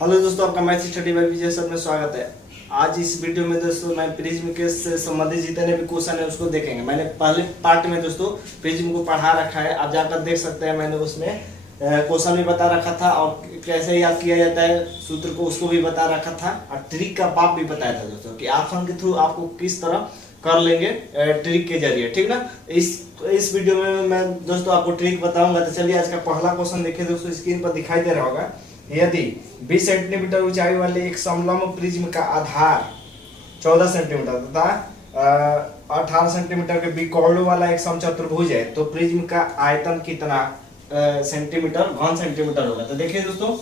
Hello दोस्तों, आपका math study bye विजय sir में स्वागत है। आज इस वीडियो में दोस्तों मैं प्रिज्म के से संबंधित जितने भी क्वेश्चन है उसको देखेंगे। मैंने पहले पार्ट में दोस्तों प्रिज्म को पढ़ा रखा है, आप जाकर देख सकते हैं। मैंने उसमें क्वेश्चन भी बता रखा था और कैसे याद किया जाता है सूत्र को, उसको भी बता रखा था और ट्रिक का बाप भी बताया था दोस्तों कि ऑप्शन के थ्रू आपको किस तरह कर लेंगे ट्रिक के जरिए, ठीक ना। इस वीडियो में मैं दोस्तों आपको ट्रिक बताऊंगा। तो चलिए आज का पहला क्वेश्चन देखिए दोस्तों, स्क्रीन पर दिखाई दे रहा होगा। यदि 20 सेंटीमीटर ऊंचाई वाले एक समलंब प्रिज्म का आधार 14 सेंटीमीटर तथा 18 सेंटीमीटर के बिकौलों वाला एक समचतुर्भुज है तो प्रिज्म का आयतन कितना सेंटीमीटर घन सेंटीमीटर होगा। तो देखिए दोस्तों,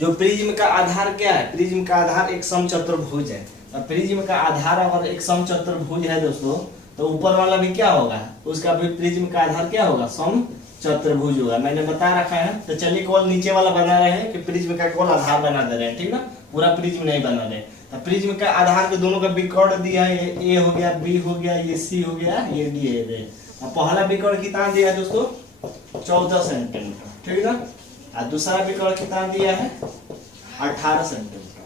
जो प्रिज्म का आधार क्या है, प्रिज्म का आधार एक समचतुर्भुज है। प्रिज्म का आधार अगर एक समचतुर्भुज है दोस्तों, तो ऊपर वाला भी क्या होगा, उसका भी प्रिज्म का आधार क्या होगा, समचतुर्भुज होगा। मैंने बता रखा है। तो चलिए केवल नीचे वाला बना रहे हैं कि प्रिज्म का केवल आधार बना दे रहे हैं, ठीक ना, पूरा प्रिज्म नहीं बना रहे। तो प्रिज्म का आधार के दोनों का विकर्ण दिया है, ए हो गया, बी हो गया, ये सी हो गया, ये डी है। पहला विकर्ण कितना दिया है दोस्तों, 14 सेंटीमीटर, ठीक है ना। और दूसरा विकर्ण कितना दिया है, 18 सेंटीमीटर।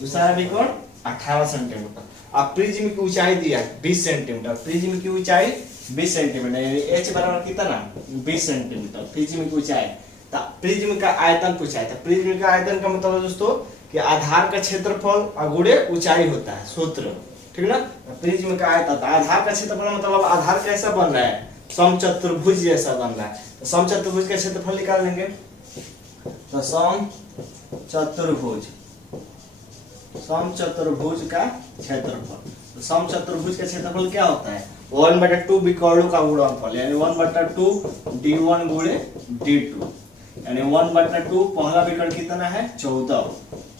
दूसरा विकर्ण 18 सेंटीमीटर। अब प्रिज्म की ऊंचाई दिया है 20 सेंटीमीटर। प्रिज्म की ऊंचाई 20 सेंटीमीटर, यानी h बराबर कितना, 20 सेंटीमीटर प्रिज्म की ऊंचाई। तो प्रिज्म का आयतन पूछा है। तो प्रिज्म का आयतन का मतलब है दोस्तों कि आधार का क्षेत्रफल गुणे ऊंचाई होता है, सूत्र, ठीक ना। प्रिज्म का आयतन, आधार का क्षेत्रफल मतलब आधार कैसा बन रहा है, समचतुर्भुज जैसा बन रहा है। तो समचतुर्भुज का क्षेत्रफल निकाल लेंगे। तो समचतुर्भुज का क्षेत्रफल, तो समचतुर्भुज का क्षेत्रफल क्या होता है, 1/2 विकर्णों का गुणनफल, यानी 1/2 d1 गुणे d2, यानी 1/2 पहला विकर्ण कितना है 14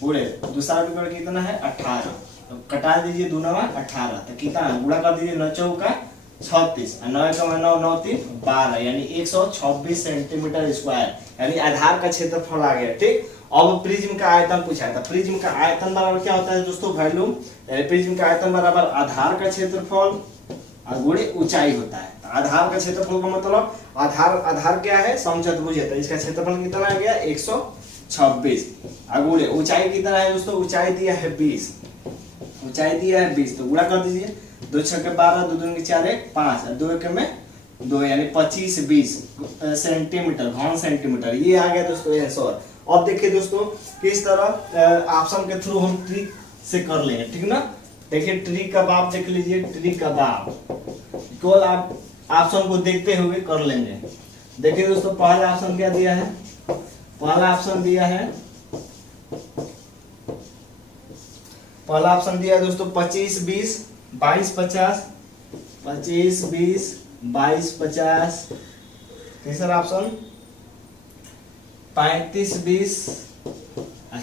गुणे दूसरा विकर्ण कितना है 18। तो कटा दीजिए, 2 9 18, तो कितना गुणा कर दीजिए, 9 चौका 36 और 9 का 9 9 3 12, यानी 126 सेंटीमीटर स्क्वायर, यानी आधार का क्षेत्रफल आ गया, ठीक। अब प्रिज्म का आयतन पूछा था। प्रिज्म का आयतन बराबर क्या होता है दोस्तों, वॉल्यूम। प्रिज्म का आयतन बराबर आधार का क्षेत्रफल और गुणे ऊंचाई होता है। तो आधार का क्षेत्रफल का मतलब आधार क्या है, समचतुर्भुज है, तो इसका क्षेत्रफल कितना आ गया 126 और गुणे ऊंचाई कितना है दोस्तों, ऊंचाई दिया है 20, ऊंचाई दिया है 20। तो गुणा कर दीजिए, 2 6 के 12, 2 2 के 4 1 5 और 2 1 में 2, यानी 25 20 सेंटीमीटर घन सेंटीमीटर। ये आ गया दोस्तों आंसर। अब देखिए दोस्तों किस तरह ऑप्शन के थ्रू हम ट्रिक से कर लेंगे, ठीक ना। देखिए ट्रिक का बाप देख लीजिए, ट्रिक का बाप केवल आप ऑप्शन को देखते हुए कर लेंगे। देखिए दोस्तों पहला ऑप्शन क्या दिया है, पहला ऑप्शन दिया है, पहला ऑप्शन दिया है दोस्तों 25 20 22 50, 25 20 22 50। तीसरा ऑप्शन 35 20,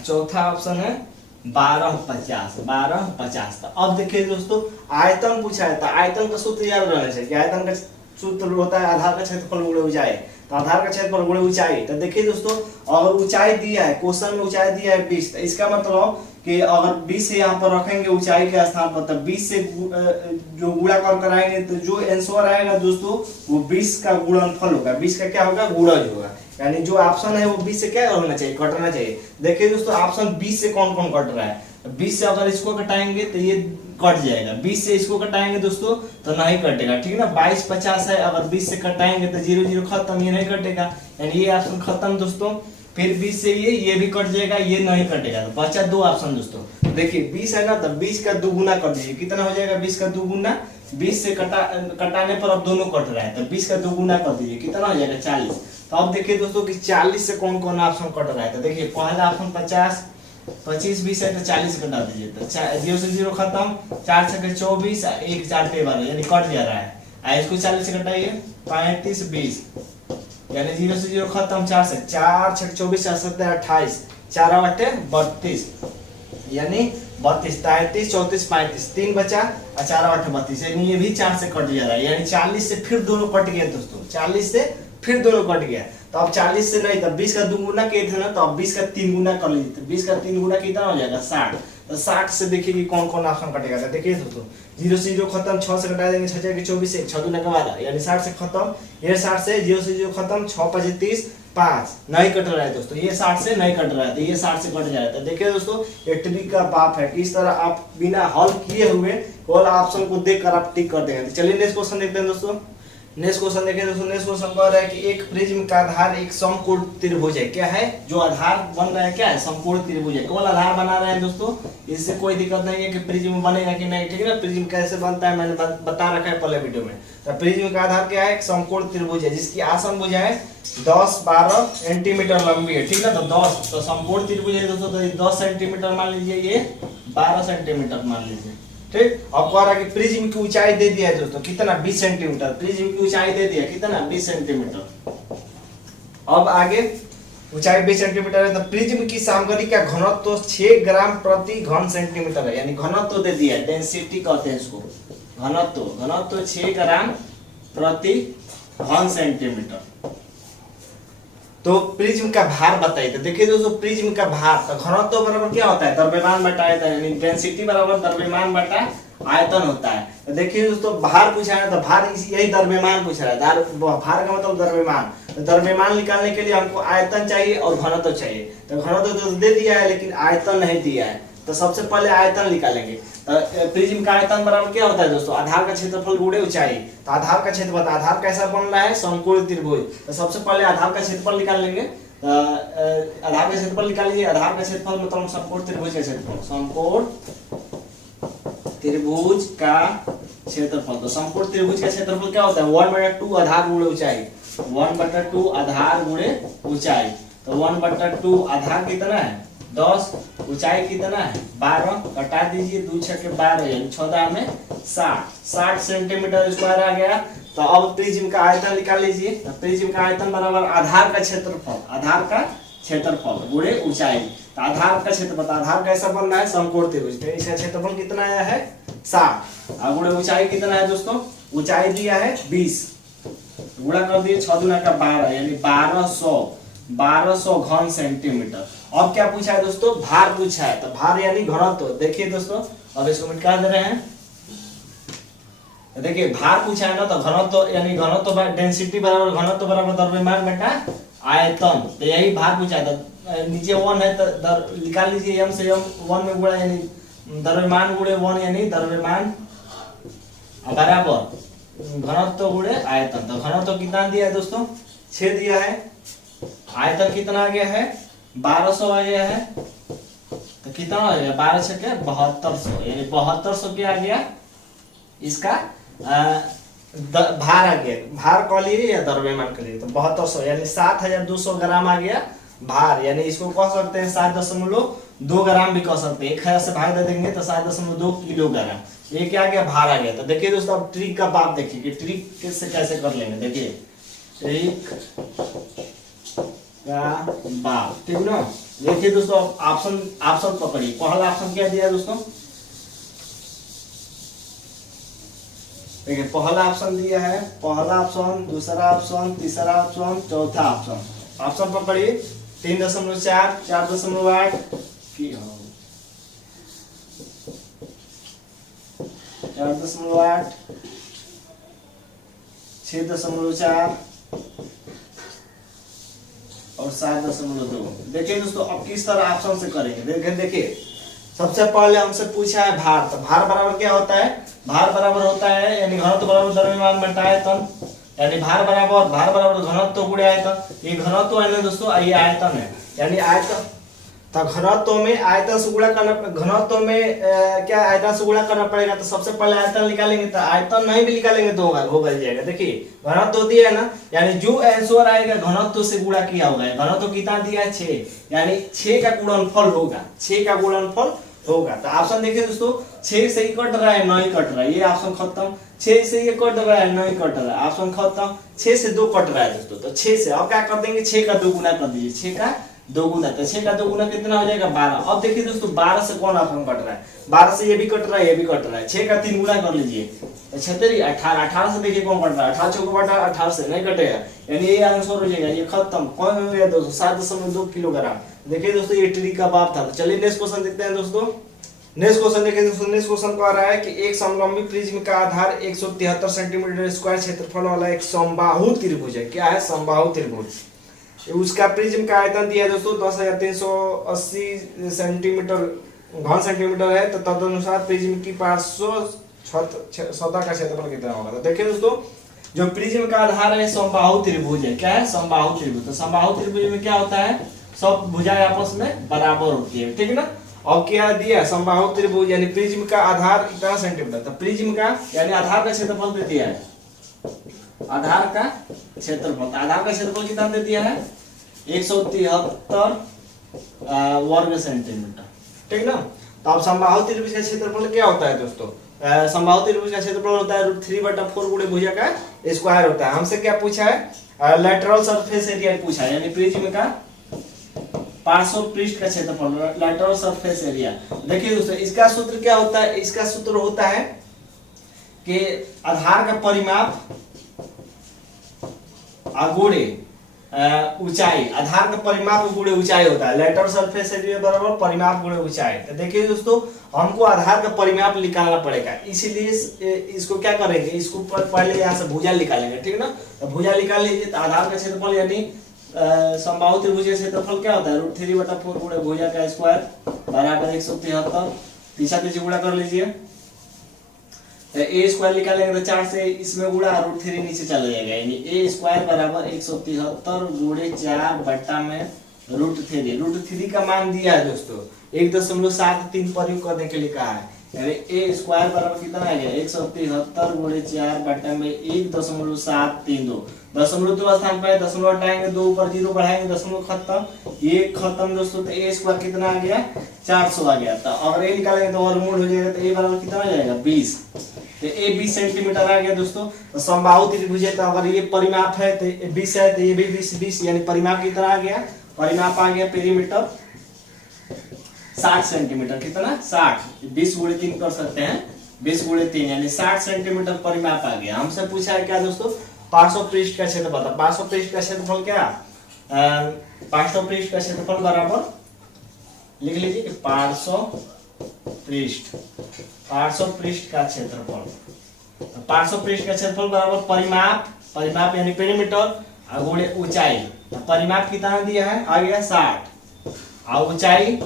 चौथा ऑप्शन है 12 50। तो अब देखिए दोस्तों आयतन पूछा है, तो आयतन का सूत्र याद रहना चाहिए। आयतन का सूत्र होता है आधार का क्षेत्रफल गुणे ऊंचाई। तो आधार का क्षेत्रफल गुणे ऊंचाई। तो देखिए दोस्तों अगर ऊंचाई दिया है, क्वेश्चन में ऊंचाई दिया है 20, तो इसका मतलब कि अगर 20 से यहाँ पर रखेंगे ऊंचाई के स्थान पर, तो 20 से जो गुणा कर कराएंगे तो जो आंसर आएगा दोस्तों वो 20 का गुणनफल होगा। 20 का क्या होगा, गुणज होगा, यानी जो ऑप्शन है वो 20 से क्या होना चाहिए, कटना चाहिए। देखिए दोस्तों ऑप्शन 20 से कौन कौन कट रहा है, 20 से अगर इसको कटाएंगे तो ये कट जाएगा, 20 से इसको कटाएंगे दोस्तों तो नहीं कटेगा, ठीक है ना। 22 50 है, अगर 20 से कटाएंगे तो 0 0 खत्म, ये नहीं कटेगा, यानी ये ऑप्शन खत्म दोस्तों। फिर 20 से ये भी कट जाएगा, ये नहीं कटेगा, तो बचा 2 ऑप्शन दोस्तों। देखिए 20 है ना, तो 20 का 2 गुना कर दीजिए, कितना हो जाएगा 20 का 2 गुना। 20 से कटाने पर अब दोनों कट रहा है, तो 20 का 2 गुना कर दीजिए, कितना हो जाएगा 40। तो अब देखिए दोस्तों कि 40 से कौन कौन ऑप्शन कट रहा है। तो देखिए पहला ऑप्शन 50, 25 20 है तो 40 कटा दीजिए, तो 0 से 0 खत्म, 4 से 24 और 1 4 12, यानी कट जा रहा है। इसको 40 से कटाइए, 35 20, यानी 0 से 0 खत्म, 4 से 4 6 24 4 7 28, 4 8 32, यानी 32 33 34 35, 3 बचा और 4 8 32, यानी ये भी 4 से कट जा रहा है, यानी 40 से फिर दोनों कट गया दोस्तों, 40 से फिर दोनों कट गया। तो अब 40 से नहीं, तब 20 का 2 गुना किए थे ना, तो अब 20 का 3 गुना कर लीजिए, तो 20 का 3 गुना कितना हो जाएगा 60। तो 60 से देखिए कि कौन कौन ऑप्शन कटेगा। तो देखिए दोस्तों 0 से 0 खत्म, 6 से घटा देंगे 6 के 24 6 दूना का 12, यानी 60 से खत्म, ये 60 से 0 खत्म, 6 5 30, 5 नहीं कट रहा है दोस्तों, ये 60 से नहीं कट रहा है तो ये 60 से कट जाता है। देखिए दोस्तों ये ट्रिक का बाप है कि इस तरह आप बिना हल किए हुए केवल ऑप्शन को देखकर आप टिक कर देंगे। चलिए नेक्स्ट क्वेश्चन देखते हैं दोस्तों। नेक्स्ट क्वेश्चन देखिए दोस्तों, नेक्स्ट क्वेश्चन कह रहा है कि एक प्रिज्म का आधार एक समकोण त्रिभुज है। क्या है जो आधार बन रहा है, क्या है, समकोण त्रिभुज है। केवल आधार बना रहे हैं दोस्तों, इससे कोई दिक्कत नहीं है कि प्रिज्म बनेगा कि नहीं, ठीक है ना। प्रिज्म कैसे बनता है मैंने बता रखा है पहले वीडियो में। तो प्रिज्म का आधार क्या है, एक समकोण त्रिभुज है जिसकी आसन भुजा है 10-12 सेंटीमीटर लंबी है, ठीक है। तो 10 तो समकोण त्रिभुज है दोस्तों, तो 10 सेंटीमीटर मान लीजिए, ये 12 सेंटीमीटर मान लीजिए, ठीक। अब कह रहा है कि प्रिज्म की ऊंचाई दे दिया है दोस्तों, कितना, 20 सेंटीमीटर। प्रिज्म की ऊंचाई दे दिया कितना, 20 सेंटीमीटर। अब आगे ऊंचाई 20 सेंटीमीटर है तो प्रिज्म की सामग्री का घनत्व तो 6 ग्राम प्रति घन सेंटीमीटर है, यानी घनत्व दे दिया है, डेंसिटी कहते हैं इसको, घनत्व 6 ग्राम प्रति घन सेंटीमीटर। तो प्रिज्म का भार बताइए। तो देखिए दोस्तों प्रिज्म का भार, तो घनत्व बराबर क्या होता है, द्रव्यमान बटा आयतन, यानी डेंसिटी बराबर द्रव्यमान बटा आयतन होता है। तो देखिए दोस्तों भार पूछा है तो भार यही द्रव्यमान पूछ रहा है, भार का मतलब द्रव्यमान। तो द्रव्यमान निकालने के लिए हमको आयतन चाहिए और घनत्व चाहिए। तो घनत्व तो दे दिया है लेकिन आयतन नहीं दिया है, तो सबसे पहले आयतन निकालेंगे। तो प्रिज्म का आयतन बराबर क्या होता है दोस्तों, आधार का क्षेत्रफल गुणे ऊंचाई। तो आधार का क्षेत्रफल, आधार कैसा बन रहा है, समकोण त्रिभुज। तो सबसे पहले आधार का क्षेत्रफल निकाल लेंगे। आधार का क्षेत्रफल निकालिए, आधार का क्षेत्रफल मतलब समकोण त्रिभुज का क्षेत्रफल, समकोण त्रिभुज का क्षेत्रफल। तो समकोण त्रिभुज का क्षेत्रफल क्या होता है, 1/2 आधार गुणे ऊंचाई, 1/2 आधार गुणे ऊंचाई। तो 1/2 आधार कितना है 10, ऊंचाई कितना है 12, घटा दीजिए 2 6 12 यानी 14 में 60 सेंटीमीटर स्क्वायर आ गया। तो अब प्रिज्म का आयतन निकाल लीजिए। तो प्रिज्म का आयतन बराबर आधार का क्षेत्रफल गुणे ऊंचाई। तो आधार का क्षेत्रफल, आधार कैसा बन रहा है, समकोण त्रिभुज। तो इसका क्षेत्रफल कितना आया है 60 और गुणे ऊंचाई कितना है दोस्तों, ऊंचाई दिया है 20, गुणा कर दिए 6 दूना का 12 यानी 1200 घन सेंटीमीटर। अब क्या पूछा है दोस्तों, भार पूछा है। तो भार यानी घनत्व। देखिए दोस्तों अब इसको मिटा दे रहे हैं। देखिए भार पूछा है ना, तो घनत्व यानी घनत्व डेंसिटी बराबर घनत्व बराबर द्रव्यमान बटा आयतन। तो यही भार पूछा है। तो नीचे 1 है तो निकाल लीजिए, m से m 1 में गुणा यानी द्रव्यमान गुणे 1 यानी द्रव्यमान बराबर घनत्व गुणे आयतन। तो घनत्व कितना दिया है दोस्तों, 6 दिया है। आयतन कितना आ गया है 1200 आ गया है। तो कितना आ गया 12 से क्या 7200 यानी 7200 क्या आ गया इसका भार आ गया। भार कह लिए या द्रव्यमान कह लिए, तो 7200 यानी 7200 ग्राम आ गया भार। यानी इसको कह सकते हैं 7.2 ग्राम भी कह सकते हैं। 1000 से भाग दे देंगे तो 7.2 किलोग्राम, ये क्या आ गया भार आ गया। तो देखिए दोस्तों अब ट्रिक का बात देखिए कि ट्रिक से कैसे कर लेंगे। देखिए ट्रिक का बात, ठीक ना। देखिए दोस्तों ऑप्शन पकड़िए। पहला ऑप्शन क्या दिया दोस्तों, देखिए पहला ऑप्शन दिया है, पहला ऑप्शन, दूसरा ऑप्शन, तीसरा ऑप्शन, चौथा ऑप्शन। ऑप्शन पकड़िए 3.4, 4.8 की 4.8, 6.4 और 7.2। देखिए दोस्तों अब किस तरह ऑप्शन से करेंगे। देखिए सबसे पहले हमसे पूछा है भार। तो भार बराबर क्या होता है, भार बराबर होता है यानी घनत्व बराबर द्रव्यमान बटा आयतन, यानी भार बराबर घनत्व गुणे आयतन। ये घनत्व है ना दोस्तों, ये आयतन है यानी आयतन। तो घनत्व में आयतन से गुणा करना, घनत्व में क्या आयतन से गुणा करना पड़ेगा। तो सबसे पहले आयतन निकालेंगे, तो आयतन नहीं भी निकालेंगे तो होगा जाएगा। देखिए घनत्व दिया है ना, यानी जो आंसर आएगा घनत्व से गुणा किया होगा। घनत्व कितना दिया है 6, यानी 6 का गुणनफल होगा, 6 का गुणनफल होगा। तो ऑप्शन देखिए दोस्तों 6 से ही कट रहा है, नहीं कट रहा है, ये ऑप्शन खत्म। 6 से ये कट रहा है, नहीं कट रहा है, ऑप्शन खत्म। 6 से 2 कट रहा है दोस्तों, तो 6 से अब क्या कर देंगे, 6 का 2 गुना कर दीजिए। 6 का 2 गुना, तो 6 का 2 गुना कितना हो जाएगा 12। अब देखिए दोस्तों 12 से कौन ऑप्शन कट रहा है, 12 से ये भी कट रहा है, ये भी कट रहा है। 6 का 3 गुना कर लीजिए, तो 36 18, 18 से देखिए कौन कट रहा है, 18 चौको बटा 18 से नहीं कटेगा, यानी ये आंसर हो जाएगा, ये खत्म। कौन हो गया दोस्तों 7.2 किलोग्राम। देखिए दोस्तों ये ट्रिक का बाप था। चलिए नेक्स्ट क्वेश्चन देखते हैं दोस्तों। नेक्स्ट क्वेश्चन देखिए दोस्तों, नेक्स्ट क्वेश्चन कह रहा है कि एक समलंबी प्रिज्म का आधार 173 सेंटीमीटर स्क्वायर क्षेत्रफल वाला एक समबाहु त्रिभुज है। क्या है, समबाहु त्रिभुज। उसका प्रिज्म का आयतन दिया है दोस्तों 10,380 सेंटीमीटर घन सेंटीमीटर है। तो तदनुसार प्रिज्म की पार्श्व सतह का क्षेत्रफल कितना होगा। तो देखिए दोस्तों, जो प्रिज्म का आधार है समबाहु त्रिभुज है। क्या है? समबाहु त्रिभुज। तो समबाहु त्रिभुज में क्या होता है, सब भुजाएं आपस में बराबर होती है, ठीक है ना। और क्या दिया, समबाहु त्रिभुज यानी प्रिज्म का आधार इतना सेंटीमीटर। तो प्रिज्म का यानी आधार का क्षेत्रफल दे दिया है, आधार का क्षेत्रफल। आधार का क्षेत्रफल कितना दे दिया है, 173 वर्ग सेंटीमीटर, ठीक ना। तो अब समबाहु त्रिभुज का क्षेत्रफल क्या होता है दोस्तों, समबाहु त्रिभुज का क्षेत्रफल होता है √3/4 गुणे भुजा का स्क्वायर होता है। हमसे क्या पूछा है, लेटरल सरफेस एरिया पूछा है, यानी प्रिज्म का पार्श्व पृष्ठ का क्षेत्रफल, लेटरल सरफेस एरिया। देखिए दोस्तों, इसका सूत्र क्या होता है, इसका सूत्र होता है कि आधार का परिमाप गुणे ऊंचाई, आधार का परिमाप गुणे ऊंचाई होता है। लेटरल सरफेस एरिया बराबर परिमाप गुणे ऊंचाई। तो देखिए दोस्तों, हमको आधार का परिमाप निकालना पड़ेगा, इसीलिए इसको क्या करेंगे, इसको पहले यहाँ से भुजा निकालेंगे, ठीक ना। तो भुजा निकाल लीजिए। तो आधार का क्षेत्रफल यानी समबाहु त्रिभुज का क्षेत्रफल क्या होता है, √3/4 गुणे भुजा का स्क्वायर बराबर 173। पीछा पीछे गुणा कर लीजिए। तो a स्क्वायर निकालेंगे तो 4 से इसमें गुणा, √3 नीचे चला जाएगा, यानी a स्क्वायर बराबर 173 गुणे 4 बट्टा में √3। √3 का मान दिया है दोस्तों 1.73 प्रयोग करने के लिए कहा है, यानी a स्क्वायर बराबर कितना आ गया, 173 गुणे 4 बट्टा में 1.732। दशमलव दो स्थान पर दशमलव हटाएंगे, 2 ऊपर 0 बढ़ाएंगे, दशमलव खत्म, ये खत्म दोस्तों। तो a स्क्वायर कितना आ गया, 400 आ गया। तो अगर a निकालेंगे तो वर्गमूल हो जाएगा, तो a बराबर कितना आ जाएगा, 20। तो a 20 सेंटीमीटर आ गया दोस्तों। तो समबाहु त्रिभुज है, तो अगर ये परिमाप है तो 20 है, तो ये भी 20 यानी परिमाप कितना आ गया, परिमाप आ गया पेरीमीटर 60 सेंटीमीटर। कितना, 60। 20 गुणे 3 कर सकते हैं, 20 गुणे 3 यानी 60 सेंटीमीटर परिमाप आ गया। हमसे पूछा है क्या दोस्तों, पार्श्व पृष्ठ का क्षेत्रफल। पार्श्व पृष्ठ का क्षेत्रफल क्या, पार्श्व पृष्ठ का क्षेत्रफल बराबर लिख लीजिए कि पार्श्व पृष्ठ का क्षेत्रफल, पार्श्व पृष्ठ का क्षेत्रफल बराबर परिमाप, परिमाप यानी पेरीमीटर गुणे ऊंचाई। परिमाप कितना दिया है, आ गया 60। और ऊंचाई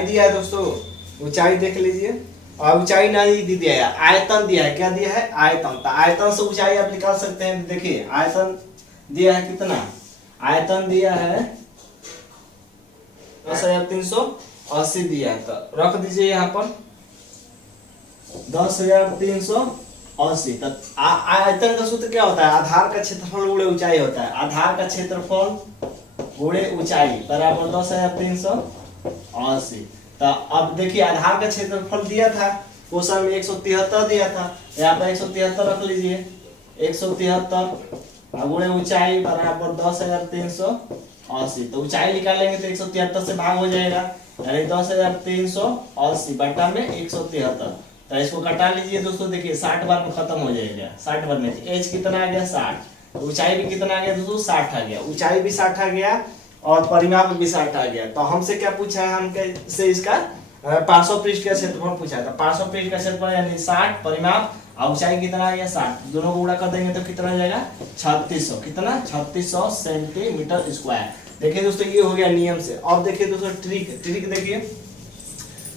दिया है दोस्तों, ऊंचाई देख लीजिए। और ऊंचाई नहीं दिया है, आयतन दिया है। क्या दिया है, आयतन। तो आयतन से ऊंचाई आप निकाल सकते हैं। देखिए आयतन दिया है कितना, आयतन दिया है 10,380 दिया है। तो रख दीजिए यहाँ पर 10,380। तो आयतन का सूत्र क्या होता है, आधार का क्षेत्रफल गुणे ऊंचाई होता है। आधार का क्षेत्रफल गुणे ऊंचाई बराबर 10,380। तो अब देखिए, आधार का क्षेत्रफल दिया था क्वेश्चन में 173 दिया था, यहाँ पर 173 रख लीजिए। 173 गुणे ऊंचाई बराबर 10,380। तो ऊंचाई निकालेंगे तो 173 से भाग हो जाएगा, यानी 10,380 बटा में 173। तो इसको कटा लीजिए दोस्तों। देखिए 60 बार में खत्म हो जाएगा, 60 बार में। एच कितना आ गया, 60। ऊंचाई भी कितना आ गया दोस्तों, 60 आ गया। ऊंचाई भी 60 आ गया और परिमाप भी 60 आ गया। तो हमसे क्या पूछा है, हमसे इसका पार्श्व पृष्ठ का क्षेत्रफल पूछा था। पार्श्व पृष्ठ का क्षेत्रफल यानी 60, परिमाप और ऊंचाई कितना आ गया, 60। दोनों को गुणा कर देंगे तो कितना आ जाएगा, 3600। कितना, 3600 सेंटीमीटर स्क्वायर। देखिए दोस्तों, ये हो गया नियम से। अब देखिए दोस्तों ट्रिक देखिए।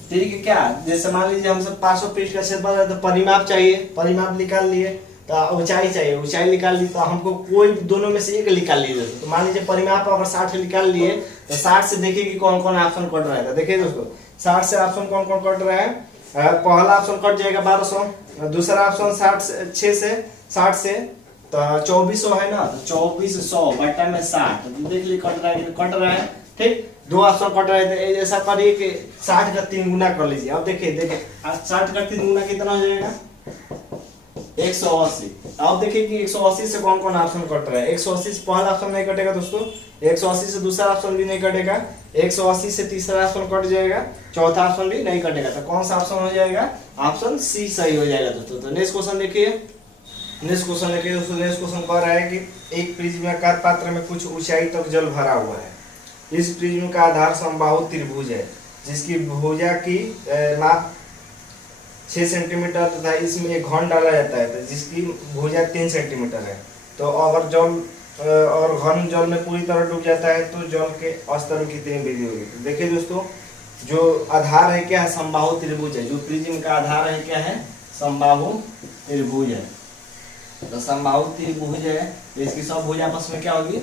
ट्रिक क्या, जैसे मान लीजिए हमसे पार्श्व पृष्ठ का क्षेत्रफल है तो परिमाप चाहिए, परिमाप निकाल लिए। तो ऊंचाई चाहिए, ऊंचाई निकाल ली। तो हमको कोई दोनों में से एक निकाल लीजिए। तो मान लीजिए परिमाप अगर 60 निकाल लिए तो 60 से देखिए कि कौन कौन ऑप्शन कट रहा है। तो देखिए दोस्तों, 60 से ऑप्शन कौन कौन कट रहा है। पहला ऑप्शन कट जाएगा 1200, दूसरा ऑप्शन 60 से तो 2400 है ना। तो 2400 बटा में 60 देख लीजिए कट रहा है, ठीक। 2 ऑप्शन कट रहे थे, ऐसा करिए कि 60 का 3 गुना कर लीजिए। अब देखिए 60 का 3 गुना कितना हो जाएगा, 180। अब देखिए कि 180 से कौन कौन ऑप्शन कट रहा है। 180 से पहला ऑप्शन नहीं कटेगा दोस्तों, 180 से दूसरा ऑप्शन भी नहीं कटेगा, 180 से तीसरा ऑप्शन कट जाएगा, चौथा ऑप्शन भी नहीं कटेगा। तो कौन सा ऑप्शन हो जाएगा, ऑप्शन सी सही हो जाएगा दोस्तों। तो नेक्स्ट क्वेश्चन देखिए। नेक्स्ट क्वेश्चन देखिए दोस्तों। नेक्स्ट क्वेश्चन कह रहा है कि एक प्रिज्माकार पात्र में कुछ ऊंचाई तक जल भरा हुआ है। इस प्रिज्म का आधार समबाहु त्रिभुज है, जिसकी भुजा की माप 6 सेंटीमीटर तथा इसमें एक घन डाला जाता है, तो जिसकी भुजा 3 सेंटीमीटर है। तो अगर जल और घन जल में पूरी तरह डूब जाता है तो जल के स्तर में कितनी वृद्धि होगी। तो देखिए दोस्तों, जो आधार है क्या है, समबाहु त्रिभुज है। जो प्रिज्म का आधार है क्या है, समबाहु त्रिभुज है। तो समबाहु त्रिभुज है तो इसकी सब भुजा आपस में क्या होगी,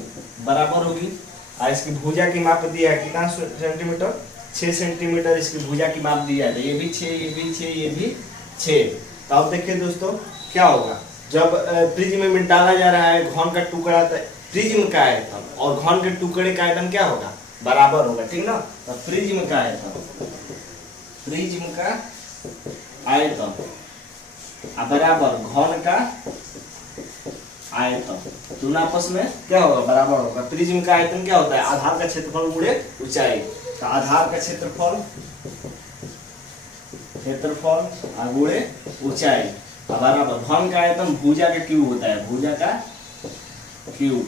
बराबर होगी। और इसकी भुजा की माप दिया है कितना सेंटीमीटर, 6 सेंटीमीटर इसकी भुजा की माप दिया है। ये भी 6, ये भी 6, ये भी 6। तो अब देखिए दोस्तों क्या होगा, जब प्रिज्म में डाला जा रहा है घन का टुकड़ा, तो प्रिज्म का आयतन और घन के टुकड़े का आयतन क्या होगा, बराबर होगा, ठीक ना। तो प्रिज्म का आयतन, प्रिज्म का आयतन बराबर घन का आयतन, दोनों आपस में क्या होगा, बराबर होगा। प्रिज्म का आयतन क्या होता है, आधार का क्षेत्रफल गुणे ऊंचाई। तो आधार का क्षेत्रफल गुणे ऊंचाई बराबर घन का आयतन भुजा का क्यूब होता है, भुजा का क्यूब,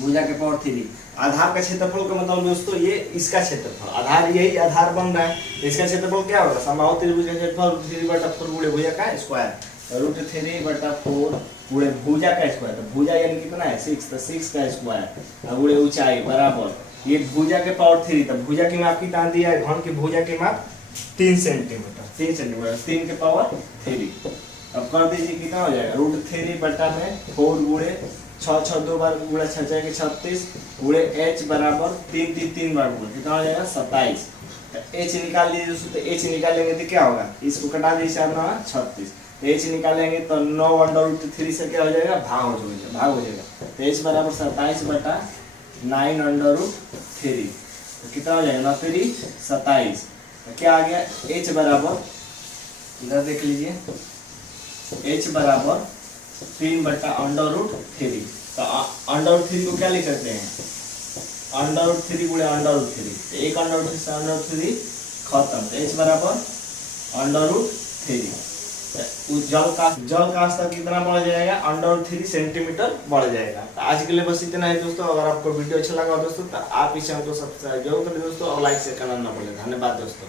भुजा के पावर 3। आधार का क्षेत्रफल का मतलब दोस्तों ये इसका क्षेत्रफल, आधार यही आधार बन रहा है, इसका क्षेत्रफल क्या होगा, समबाहु त्रिभुज का क्षेत्रफल 3/4 गुणे भुजा का स्क्वायर, √3/4 गुणे भुजा का स्क्वायर। तो भुजा यानी कितना है 6, तो 6 का स्क्वायर गुणे ऊंचाई बराबर ये भुजा के पावर 3। तो भुजा की माप कितना दिया है, घन की भुजा की माप 3 सेंटीमीटर, 3 सेंटीमीटर, 3 के पावर 3। अब कर दीजिए कितना हो जाएगा, √3/4 गुणे 6, 6 2 बार गुणा 6 6 के 36 गुणे h बराबर 3 3 3 बार गुणा कितना हो जाएगा 27। h निकाल लीजिए दोस्तों, तो h निकालेंगे तो क्या होगा, इसको कटा दीजिए 36, तो h निकालेंगे तो 9/√3 से क्या हो जाएगा, भाग हो जाएगा। तो h बराबर 27/9/√3, तो कितना हो जाएगा 9 3 27। तो क्या आ गया, h बराबर, इधर देख लीजिए, h बराबर 3/√3। तो √3 को क्या लिख सकते हैं, √3 गुणे √3, तो 1 √3 से √3 खत्म, तो h बराबर √3। जल का स्तर कितना बढ़ जाएगा, √3 सेंटीमीटर बढ़ जाएगा। तो आज के लिए बस इतना है दोस्तों। अगर आपको वीडियो अच्छा लगा दोस्तों तो आप इस चैनल को सब्सक्राइब जरूर करें दोस्तों, और लाइक शेयर करना ना भूलें। धन्यवाद दोस्तों।